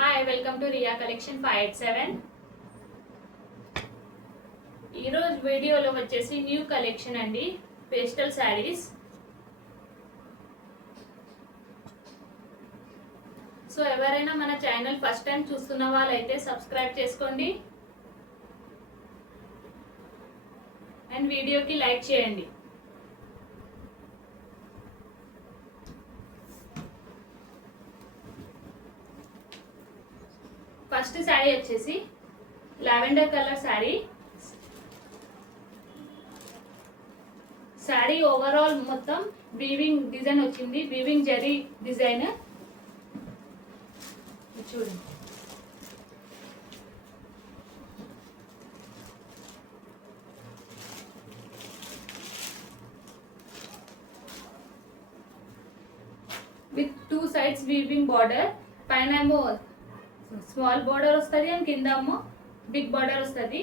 Hi welcome to Riya collection 587. ఈరోజు వీడియోలో వచ్చేసి న్యూ కలెక్షన్ అండి, పేస్టల్ శారీస్. సో ఎవరైనా మన ఛానల్ ఫస్ట్ టైం చూస్తున్న వాళ్ళైతే సబ్స్క్రైబ్ చేసుకోండి అండ్ వీడియోకి లైక్ చేయండి. ఫస్ట్ శారీ వచ్చేసి లావెండర్ కలర్ శారీ. శారీ ఓవరాల్ మొత్తం వీవింగ్ డిజైన్ వచ్చింది, వీవింగ్ జరీ డిజైన్ చూడండి. With two sides weaving border, పైన ఏమో స్మాల్ బార్డర్ వస్తుంది అండ్ కింద ఏమో బిగ్ బార్డర్ వస్తుంది.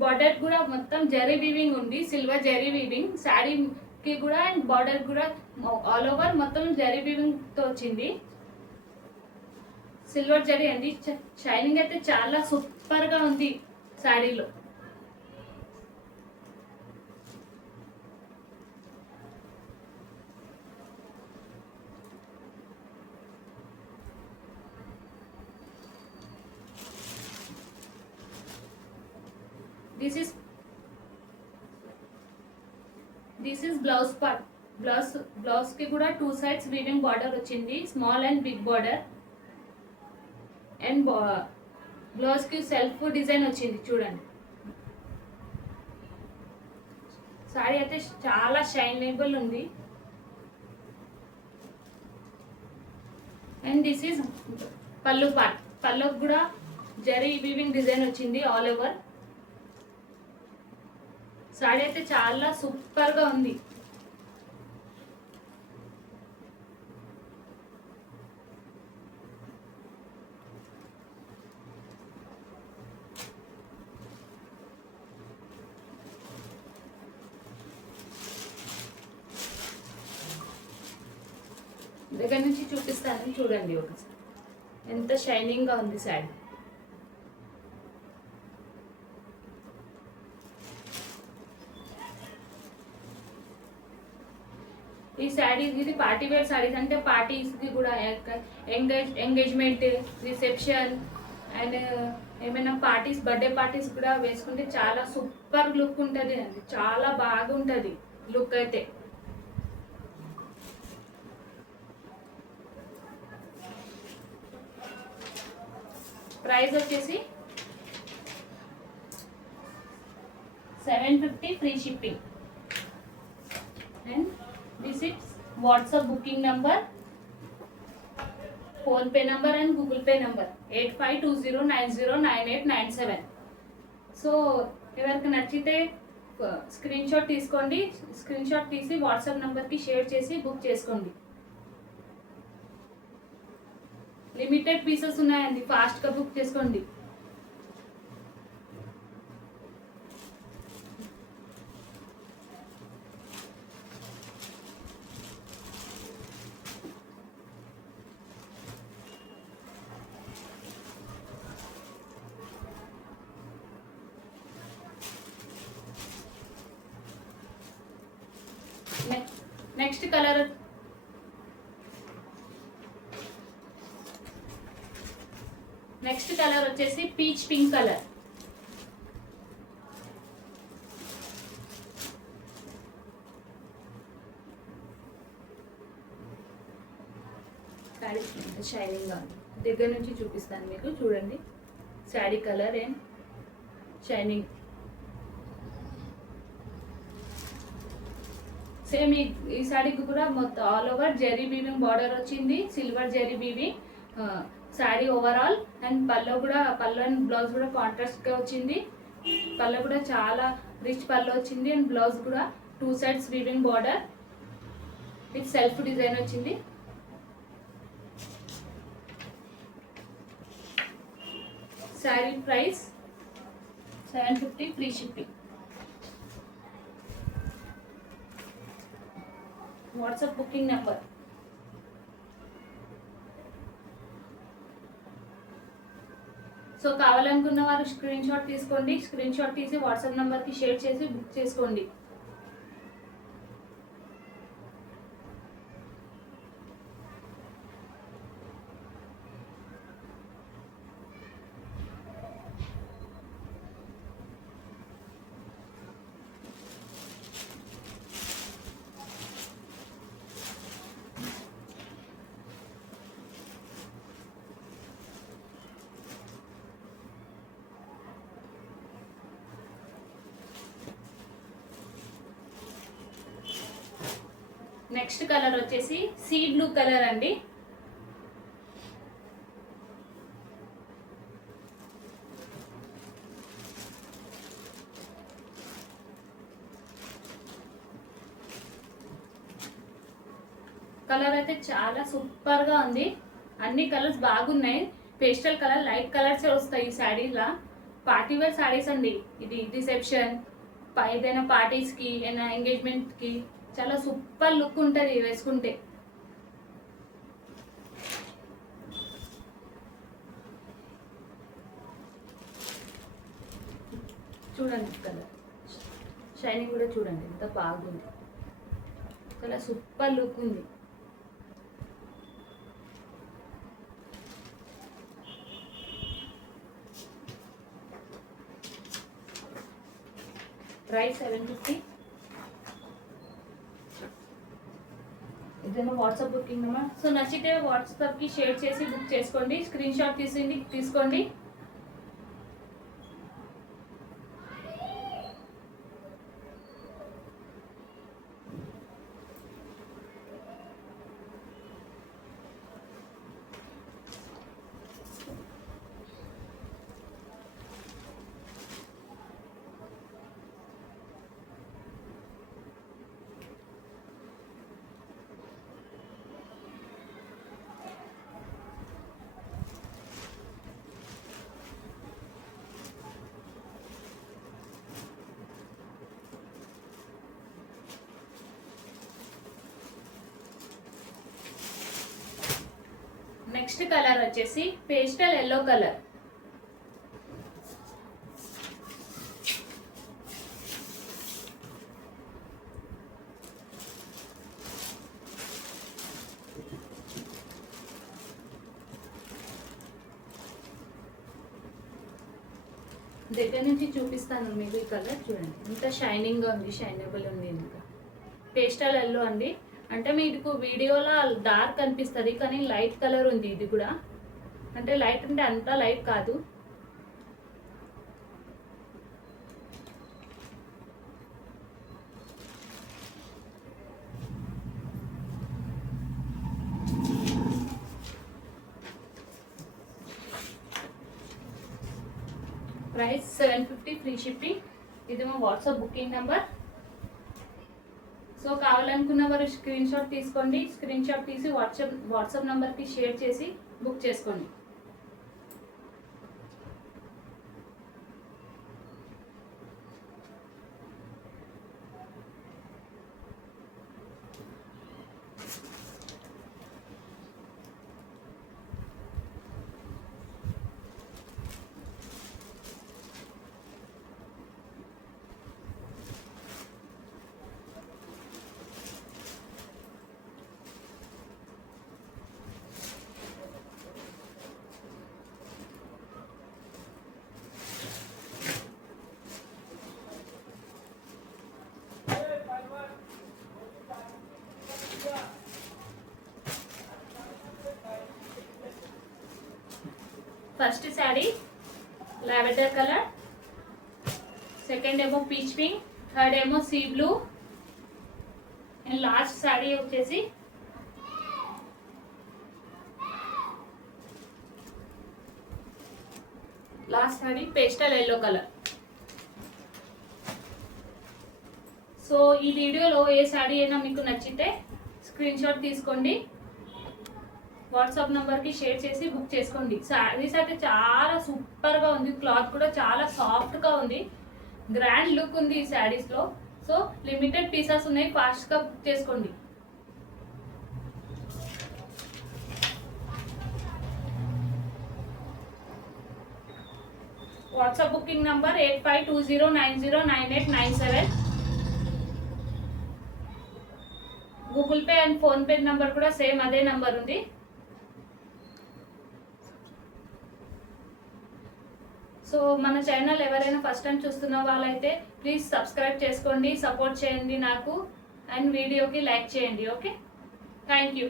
బార్డర్ కూడా మొత్తం జరీ వీవింగ్ ఉంది, సిల్వర్ జరీ వీవింగ్ శారీకి కూడా అండ్ బార్డర్ కూడా ఆల్ ఓవర్ మొత్తం జరీ వీవింగ్ తో వచ్చింది. సిల్వర్ జరీ అండి, షైనింగ్ అయితే చాలా సూపర్ గా ఉంది శారీలో. This is blouse part. Blouse కి కూడా టూ సైడ్స్ వీవింగ్ బార్డర్ వచ్చింది, small and big border. And blouse కి సెల్ఫ్ డిజైన్ వచ్చింది చూడండి. సారీ అయితే చాలా షైనబుల్ ఉంది. And this is pallu part. పళ్ళుకి కూడా జరీ వీవింగ్ డిజైన్ వచ్చింది ఆల్ ఓవర్. సారీ అయితే చాలా సూపర్ గా ఉంది. దగ్గర నుంచి చూపిస్తాను చూడండి ఒకసారి, ఎంత షైనింగ్ గా ఉంది శారీ. ఈ శారీస్ ఇది పార్టీ వేర్ శారీస్, అంటే పార్టీస్కి కూడా ఎంగేజ్మెంట్, రిసెప్షన్ అండ్ ఏమైనా పార్టీస్, బర్త్డే పార్టీస్ కూడా వేసుకుంటే చాలా సూపర్ లుక్ ఉంటుంది అండి, చాలా బాగుంటుంది లుక్ అయితే. ప్రైస్ వచ్చేసి 750 free shipping. And this is WhatsApp booking number, phone pay number and Google Pay number 8520909897. So ఎవరికి నచ్చితే స్క్రీన్ షాట్ తీసుకోండి, స్క్రీన్ షాట్ తీసి వాట్సాప్ నంబర్కి షేర్ చేసి బుక్ చేసుకోండి. లిమిటెడ్ పీసెస్ ఉన్నాయండి, ఫాస్ట్గా బుక్ చేసుకోండి. నెక్స్ట్ కలర్ వచ్చేసి peach pink colour. Sari shining గా దగ్గర నుంచి చూపిస్తాను మీకు, చూడండి sari colour and shining. Same ఈ శారీకి కూడా మొత్తం all over zari weaving border వచ్చింది, silver zari weaving sari overall. And pallu and blouse కూడా కాంట్రాస్ట్ గా వచ్చింది. పళ్ళు కూడా చాలా రిచ్ పళ్ళు వచ్చింది అండ్ బ్లౌజ్ కూడా two sides weaving border with self design వచ్చింది. Sari price 750 free shipping. WhatsApp booking number so కావాలనుకున్న వారు స్క్రీన్ షాట్ తీసుకోండి, స్క్రీన్ షాట్ తీసి వాట్సాప్ నెంబర్కి షేర్ చేసి బుక్ చేసుకోండి. నెక్స్ట్ కలర్ వచ్చేసి సీ బ్లూ కలర్ అండి. కలర్ అయితే చాలా సూపర్ గా ఉంది. అన్ని కలర్స్ బాగున్నాయి. పేస్టల్ కలర్, లైట్ కలర్స్ వస్తాయి ఈ శారీలా. పార్టీ వేర్ శారీస్ అండి. ఇది రిసెప్షన్, ఏదైనా పార్టీస్ కి, ఏదైనా ఎంగేజ్మెంట్ కి చాలా సూపర్ లుక్ ఉంటుంది వేసుకుంటే. చూడండి కలర్ షైనింగ్ కూడా చూడండి ఎంత బాగుంది. చాలా సూపర్ లుక్ ఉంది. ప్రైస్ 750. ఇదేమో వాట్సాప్ బుకింగ్ నెంబర్. సో నచ్చితే వాట్సాప్కి షేర్ చేసి బుక్ చేసుకోండి, స్క్రీన్ షాట్ తీసుకోండి. నెక్స్ట్ కలర్ వచ్చేసి పేస్టల్ ఎల్లో కలర్. దగ్గర నుంచి చూపిస్తాను మీకు. ఈ కలర్ చూడండి ఎంత షైనింగ్ గా ఉంది, షైనబుల్ ఉంది. ఇంకా పేస్టల్ ఎల్లో అండి. అంటే మీకు వీడియోలో డార్క్ అనిపిస్తుంది కానీ లైట్ కలర్ ఉంది ఇది కూడా. అంటే లైట్ అంటే అంత లైట్ కాదు. ప్రైస్ 750 ఫ్రీ షిప్పింగ్. ఇది మా వాట్సాప్ బుకింగ్ నెంబర్. సో కావాలనుకున్న వారు స్క్రీన్ షాట్ తీసుకోండి, స్క్రీన్ షాట్ తీసి వాట్సాప్ నెంబర్కి షేర్ చేసి బుక్ చేసుకోండి. ఫస్ట్ శారీ లావెండర్ కలర్, సెకండ్ ఏమో పీచ్ పింక్, థర్డ్ ఏమో sea blue, and last sari వచ్చేసి పేస్టల్ ఎల్లో కలర్. సో ఈ వీడియోలో ఏ శారీ అయినా మీకు నచ్చితే స్క్రీన్ షాట్ తీసుకోండి, వాట్సాప్ నెంబర్కి షేర్ చేసి బుక్ చేసుకోండి. శారీస్ అయితే చాలా సూపర్గా ఉంది. క్లాత్ కూడా చాలా సాఫ్ట్గా ఉంది. గ్రాండ్ లుక్ ఉంది ఈ శారీస్లో. సో లిమిటెడ్ పీసెస్ ఉన్నాయి, ఫాస్ట్గా బుక్ చేసుకోండి. WhatsApp booking number 8520909897. Google pay and PhonePe number కూడా సేమ్ అదే నంబర్ ఉంది. సో మన ఛానల్ ఎవరైనా ఫస్ట్ టైం చూస్తున్న వాళ్ళైతే ప్లీజ్ సబ్స్క్రైబ్ చేసుకోండి, సపోర్ట్ చేయండి నాకు, అండ్ వీడియోకి లైక్ చేయండి. Okay, thank you.